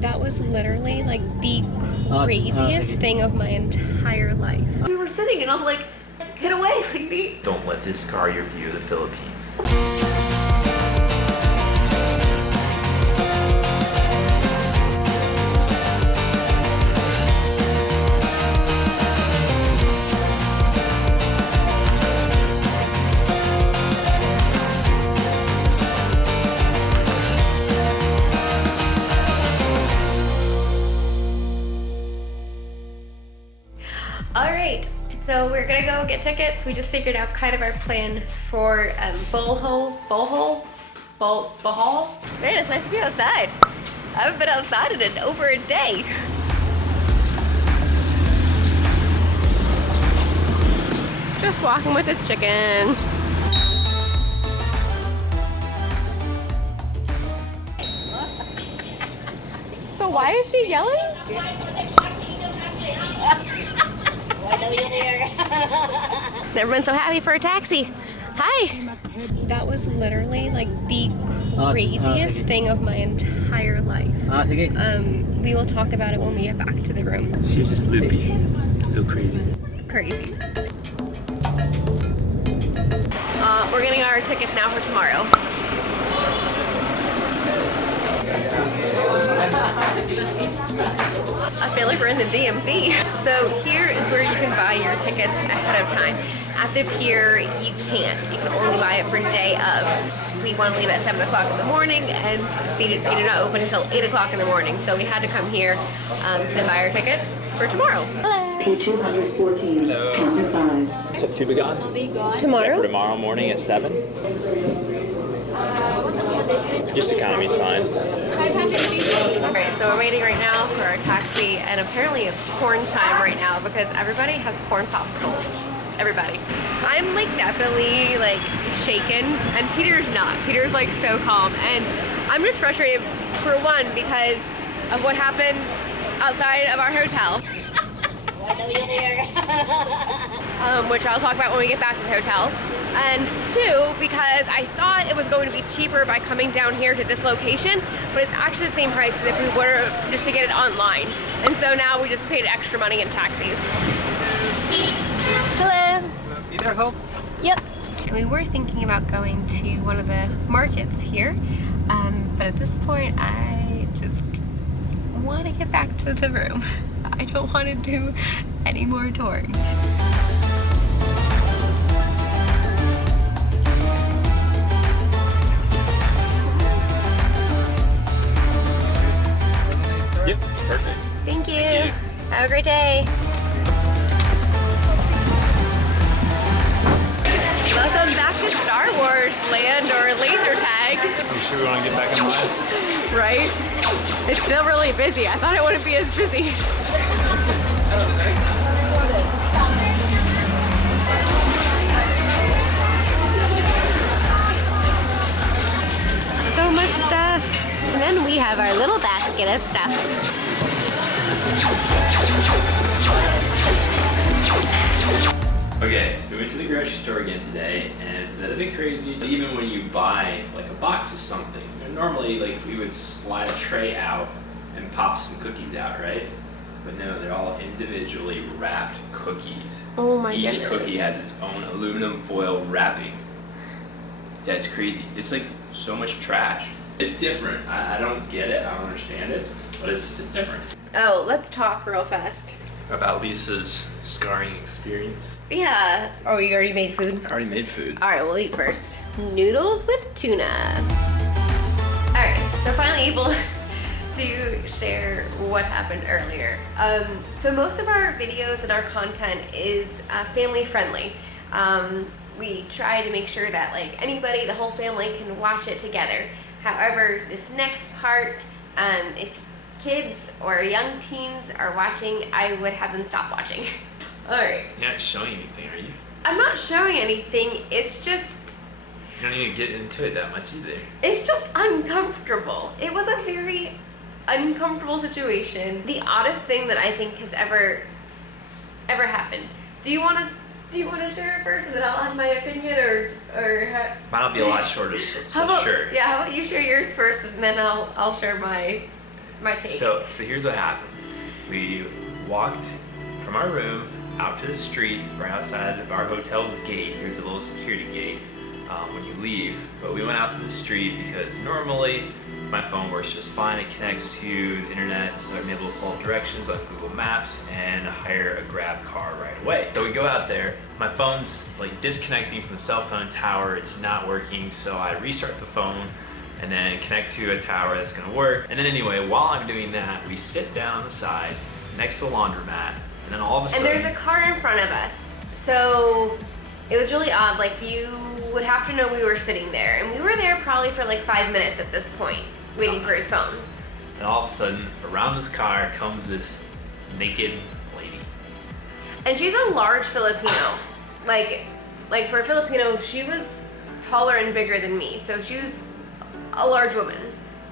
That was literally like the craziest thing of my entire life. We were sitting and I'm like, get away, lady. Don't let this scar your view of the Philippines. Alright, so we're gonna go get tickets. We just figured out kind of our plan for Bohol. Man, it's nice to be outside. I haven't been outside in over a day. Just walking with this chicken. So why is she yelling? Never been so happy for a taxi. Hi. That was literally like the craziest thing of my entire life. We will talk about it when we get back to the room. She was just loopy. A little crazy. Crazy. We're getting our tickets now for tomorrow. I feel like we're in the DMV. So here is where you can buy your tickets ahead of time. At the pier, you can't. You can only buy it for day of. We want to leave at 7 o'clock in the morning, and they do not open until 8 o'clock in the morning. So we had to come here to buy our ticket for tomorrow. Hello. P214, counter 5. What's up, Tuba gone? Tomorrow? For tomorrow morning at 7? Just economy's fine. Alright, so we're waiting right now for our taxi, and apparently it's corn time right now because everybody has corn popsicles. Everybody. I'm like definitely like shaken, and Peter's not. Peter's like so calm, and I'm just frustrated for one because of what happened outside of our hotel. Which I'll talk about when we get back to the hotel. And two, because I thought it was going to be cheaper by coming down here to this location, but it's actually the same price as if we were just to get it online. And so now we just paid extra money in taxis. Hello. Need our help? Yep. We were thinking about going to one of the markets here, but at this point I just want to get back to the room. I don't want to do any more touring. Yep, perfect. Thank you. Have a great day. Welcome back to Star Wars Land or Laser Tag. I'm sure we want to get back in line. Right? It's still really busy. I thought it wouldn't be as busy. So much stuff. And then we have our little basket of stuff. Okay, so we went to the grocery store again today, and it's a little bit crazy. Even when you buy like a box of something, normally like we would slide a tray out and pop some cookies out, right? But no, they're all individually wrapped cookies. Oh my goodness. Each cookie has its own aluminum foil wrapping. That's crazy. It's like so much trash. It's different. I don't get it. I don't understand it, but it's different. Oh, let's talk real fast. About Lisa's scarring experience. Yeah. Oh, you already made food? I already made food. All right, we'll eat first. Noodles with tuna. All right, so finally able to share what happened earlier. So most of our videos and our content is family friendly. We try to make sure that like anybody, the whole family can watch it together. However, this next part, if kids or young teens are watching, I would have them stop watching. All right. You're not showing anything, are you? I'm not showing anything, it's just... You don't even get into it that much either. It's just uncomfortable. It was a very uncomfortable situation. The oddest thing that I think has ever happened. Do you want to share it first, and then I'll add my opinion, or Mine will be a lot shorter, so how about, sure. Yeah, how about you share yours first, and then I'll share my my take. So here's what happened. We walked from our room out to the street right outside of our hotel gate. Here's a little security gate when you leave. But we went out to the street because normally my phone works just fine. It connects to the internet, so I'm able to pull up directions on Google Maps and hire a Grab car right away. So we go out there. My phone's like disconnecting from the cell phone tower. It's not working, so I restart the phone and then connect to a tower that's gonna work. And then anyway, while I'm doing that, we sit down on the side next to a laundromat, and then all of a sudden... And there's a car in front of us. So it was really odd. Like, you would have to know we were sitting there. And we were there probably for like 5 minutes at this point, waiting for his phone. And all of a sudden, around this car comes this naked lady. And she's a large Filipino. like for a Filipino, she was taller and bigger than me. So she was a large woman.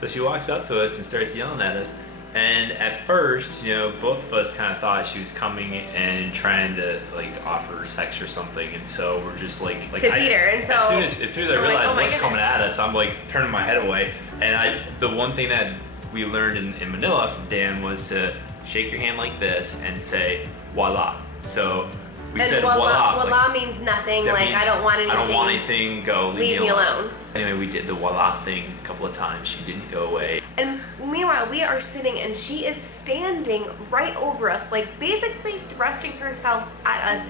So she walks up to us and starts yelling at us. And at first, you know, both of us kind of thought she was coming and trying to like offer sex or something. And so we're just like to beat her. And so as soon as I realized like, oh what's coming at us, I'm like turning my head away. And the one thing that we learned in Manila from Dan was to shake your hand like this and say voila. So we said voila. Voila means nothing. Like, I don't want anything. I don't want anything. Go. Leave me alone. Anyway, we did the voila thing a couple of times. She didn't go away. And meanwhile, we are sitting and she is standing right over us, like basically thrusting herself at us,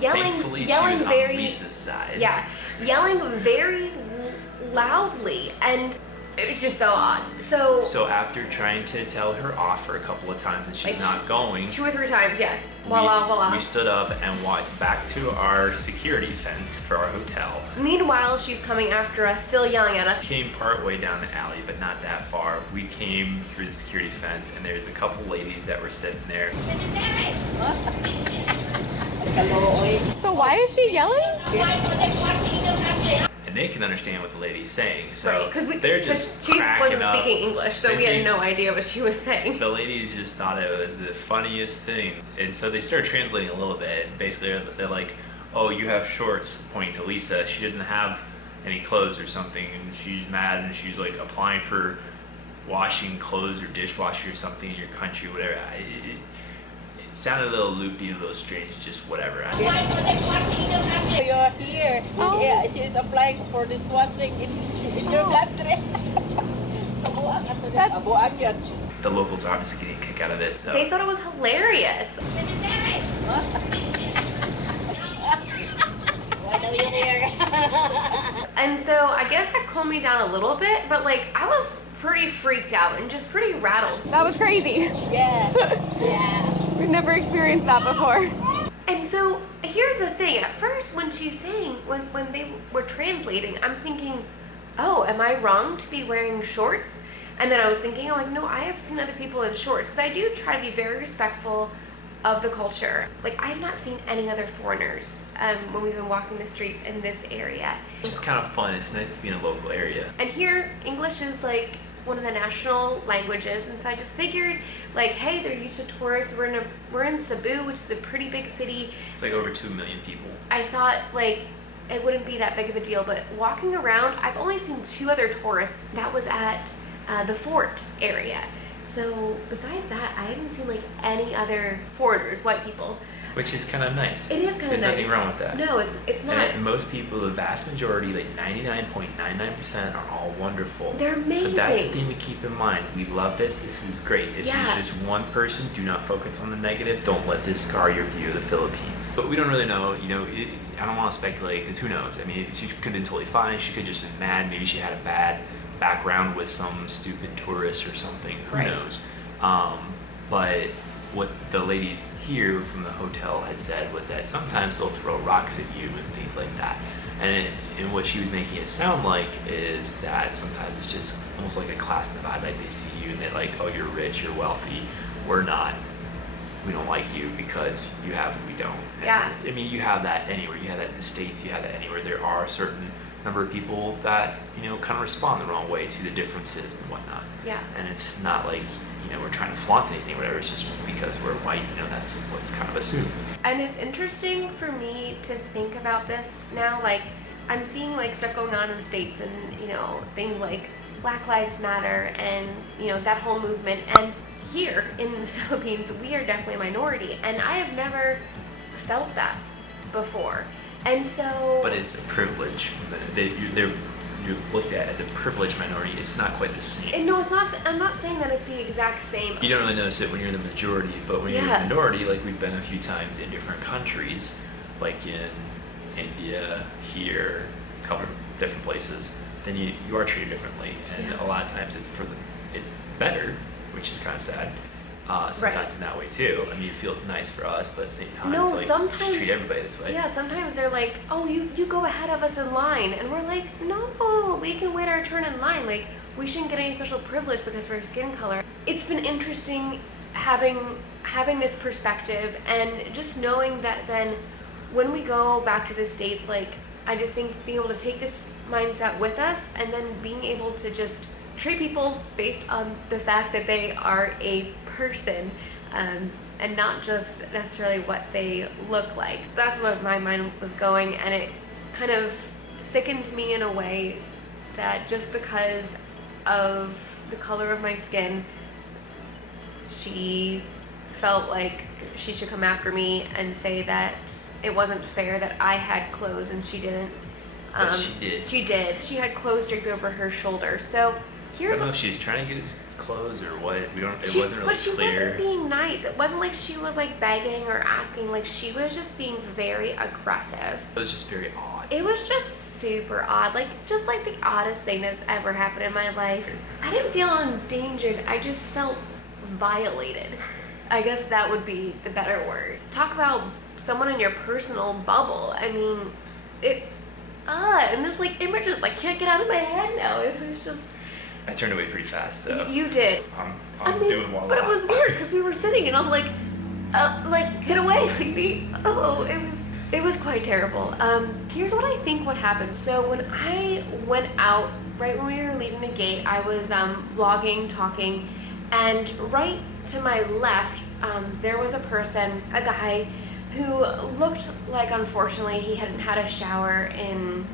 Thankfully, yelling she was very, on Lisa's side. Yeah, yelling very loudly, and it was just so odd. So after trying to tell her off for a couple of times and she's not going, 2 or 3 times, yeah. Voila. We stood up and walked back to our security fence for our hotel. Meanwhile, she's coming after us, still yelling at us. We came part way down the alley, but not that far. We came through the security fence and there's a couple ladies that were sitting there. So why is she yelling? And they can understand what the lady's saying, so because they're just she wasn't cracking up. speaking English, so we had no idea what she was saying. The ladies just thought it was the funniest thing, and so they started translating a little bit. And basically, they're like, "Oh, you have shorts," pointing to Lisa. She doesn't have any clothes or something, and she's mad, and she's like applying for washing clothes or dishwasher or something in your country, whatever. It sounded a little loopy, a little strange, just whatever. You're here. Oh. Yeah, she's applying for this washing in your country. The locals are obviously getting a kick out of it, so. They thought it was hilarious. And so I guess that calmed me down a little bit, but like I was pretty freaked out and just pretty rattled. That was crazy. Yeah. Yeah. We've never experienced that before. And so here's the thing. At first, when she's saying, when they were translating, I'm thinking, oh, am I wrong to be wearing shorts? And then I was thinking, oh, like, no, I have seen other people in shorts. Because I do try to be very respectful of the culture. Like, I have not seen any other foreigners when we've been walking the streets in this area. It's kind of fun. It's nice to be in a local area. And here, English is like one of the national languages, and so I just figured, like, hey, they're used to tourists. We're in Cebu, which is a pretty big city. It's like over 2 million people. I thought, like, it wouldn't be that big of a deal, but walking around, I've only seen 2 other tourists. That was at the fort area. So besides that, I haven't seen like any other foreigners, white people. Which is kind of nice. It is kind of nice. There's nothing wrong with that. No, it's not. And most people, the vast majority, like 99.99%, are all wonderful. They're amazing. So that's the thing to keep in mind. We love this. This is great. This is just one person. Do not focus on the negative. Don't let this scar your view of the Philippines. But we don't really know. You know, I don't want to speculate because who knows? I mean, she could have been totally fine. She could have just been mad. Maybe she had a bad background with some stupid tourist or something. Who knows? But what the ladies here from the hotel had said was that sometimes they'll throw rocks at you and things like that. And what she was making it sound like is that sometimes it's just almost like a class divide. Like they see you and they're like, oh, you're rich, you're wealthy. We're not. We don't like you because you have what we don't. Yeah. I mean, you have that anywhere. You have that in the States. You have that anywhere. There are a certain number of people that, you know, kind of respond the wrong way to the differences and whatnot. Yeah. And it's not like, you know, we're trying to flaunt anything or whatever. It's just because we're white, you know, that's what's kind of assumed. And it's interesting for me to think about this now. Like, I'm seeing like stuff going on in the States and, you know, things like Black Lives Matter and, you know, that whole movement. And here in the Philippines, we are definitely a minority, and I have never felt that before. And so... But it's a privilege. You're looked at as a privileged minority. It's not quite the same. And no, it's not. I'm not saying that it's the exact same. You don't really notice it when you're the majority, but when you're the minority, like we've been a few times in different countries, like in India, here, a couple of different places, then you are treated differently, and a lot of times it's better, which is kind of sad. Sometimes in that way too. I mean, it feels nice for us, but at the same time, no, it's like, sometimes just treat everybody this way. Yeah, sometimes they're like, oh, you go ahead of us in line, and we're like, no, we can wait our turn in line. Like, we shouldn't get any special privilege because of our skin color. It's been interesting having this perspective, and just knowing that then when we go back to the States, like, I just think being able to take this mindset with us, and then being able to just treat people based on the fact that they are a person, and not just necessarily what they look like. That's what my mind was going, and it kind of sickened me in a way that just because of the color of my skin, she felt like she should come after me and say that it wasn't fair that I had clothes and she didn't. But she did. She did. She had clothes draped over her shoulder. So here's... I don't know if she was trying to get clothes or what. It wasn't really clear. But she wasn't being nice. It wasn't like she was like begging or asking. Like, she was just being very aggressive. It was just very odd. It was just super odd. Like, just like the oddest thing that's ever happened in my life. I didn't feel endangered. I just felt violated. I guess that would be the better word. Talk about someone in your personal bubble. I mean, and there's like images like can't get out of my head now. It was just... I turned away pretty fast though. You did. I'm doing well. But it was weird because we were sitting and I'm like, get away, lady. Oh, it was quite terrible. Here's what I think what happened. So when I went out, right when we were leaving the gate, I was vlogging, talking, and right to my left, there was a person, a guy, who looked like, unfortunately, he hadn't had a shower in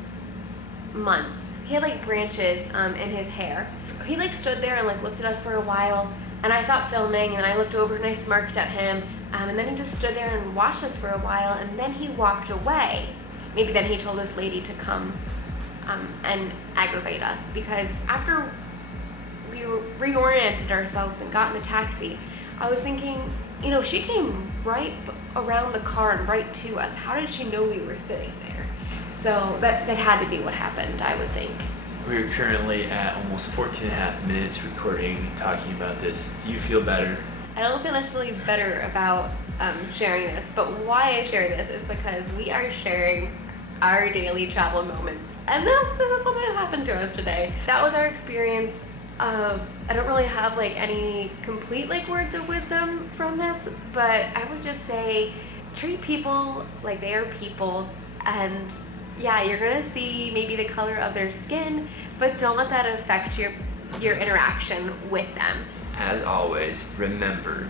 months. He had like branches in his hair. He like stood there and like looked at us for a while, and I stopped filming and I looked over and I smirked at him, and then he just stood there and watched us for a while, and then he walked away. Maybe then he told this lady to come and aggravate us, because after we reoriented ourselves and got in the taxi, I was thinking, you know, she came right around the car and right to us. How did she know we were sitting there? So that had to be what happened, I would think. We're currently at almost 14 and a half minutes recording, talking about this. Do you feel better? I don't feel necessarily better about sharing this, but why I share this is because we are sharing our daily travel moments. And this is something that happened to us today. That was our experience. I don't really have like any complete like words of wisdom from this, but I would just say treat people like they are people, and yeah, you're gonna see maybe the color of their skin, but don't let that affect your interaction with them. As always, remember,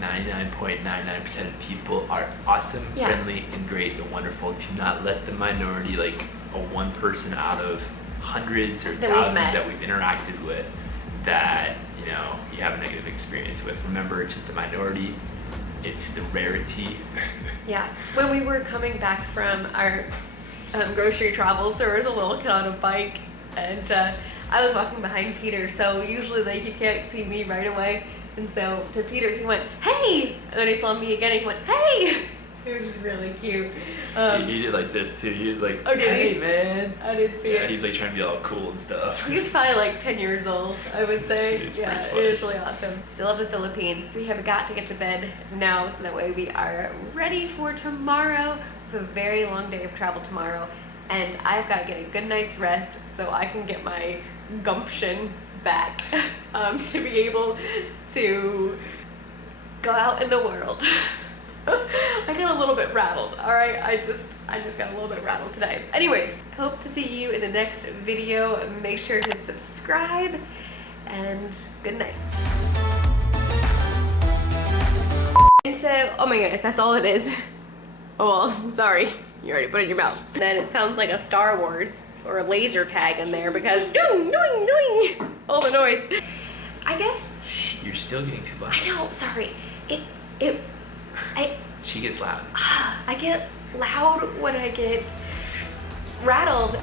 99.99% of people are awesome, friendly, and great and wonderful. Do not let the minority, like a one person out of hundreds or thousands that we've interacted with, that you know you have a negative experience with. Remember, it's just the minority. It's the rarity. Yeah. When we were coming back from our grocery travels, there was a little kid on a bike, and I was walking behind Peter, so usually like he can't see me right away, and so to Peter he went, "Hey!" and then he saw me again and he went, "Hey!" It was really cute. He did like this too. He was like, oh, did "Hey, he? man!" I didn't see it. Yeah, he was like trying to be all cool and stuff. He was probably like 10 years old, I would say. It's yeah, pretty funny. it was really awesome. Still love the Philippines. We have got to get to bed now, so that way we are ready for tomorrow. We have a very long day of travel tomorrow, and I've got to get a good night's rest so I can get my gumption back to be able to go out in the world. I got a little bit rattled, alright? I just got a little bit rattled today. Anyways, hope to see you in the next video. Make sure to subscribe, and good night. And so, oh my goodness, that's all it is. Oh well, sorry, you already put it in your mouth. And then it sounds like a Star Wars or a laser tag in there because doing, all the noise. I guess. Shh, you're still getting too loud. I know, sorry. She gets loud. I get loud when I get rattled.